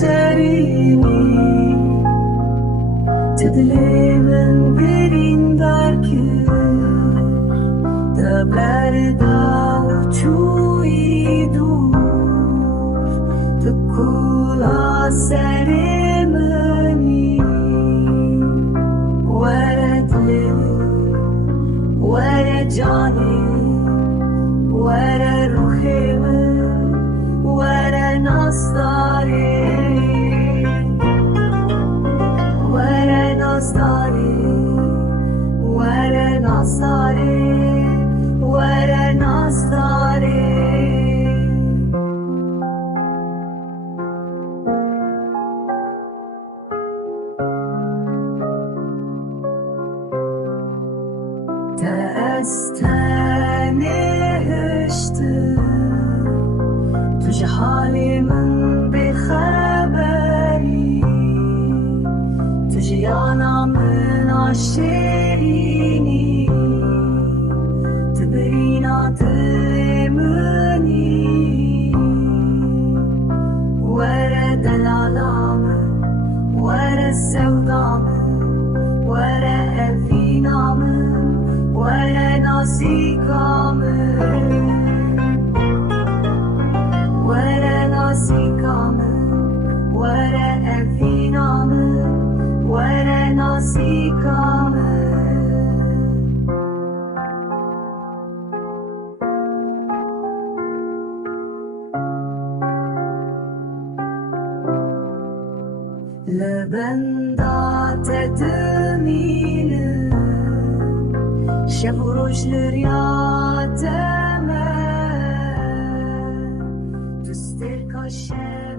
Serini Tedleven verin darkı Da berda uçuidu Tukula seremani Weredli Were cani Were ruhimi Were nastari Were nastari Were nastari Were nastari تستنهشت تجي حالي من بخبري تجي أنا من عشريني تبرينا تأمني ورد العلام ورد السودام ورد الفينام ولا ناسيكم ولا ناسيكم ولا أفينام ولا ناسيكم لبندا تدمين شفروش لرياضة ما تسترك الشيء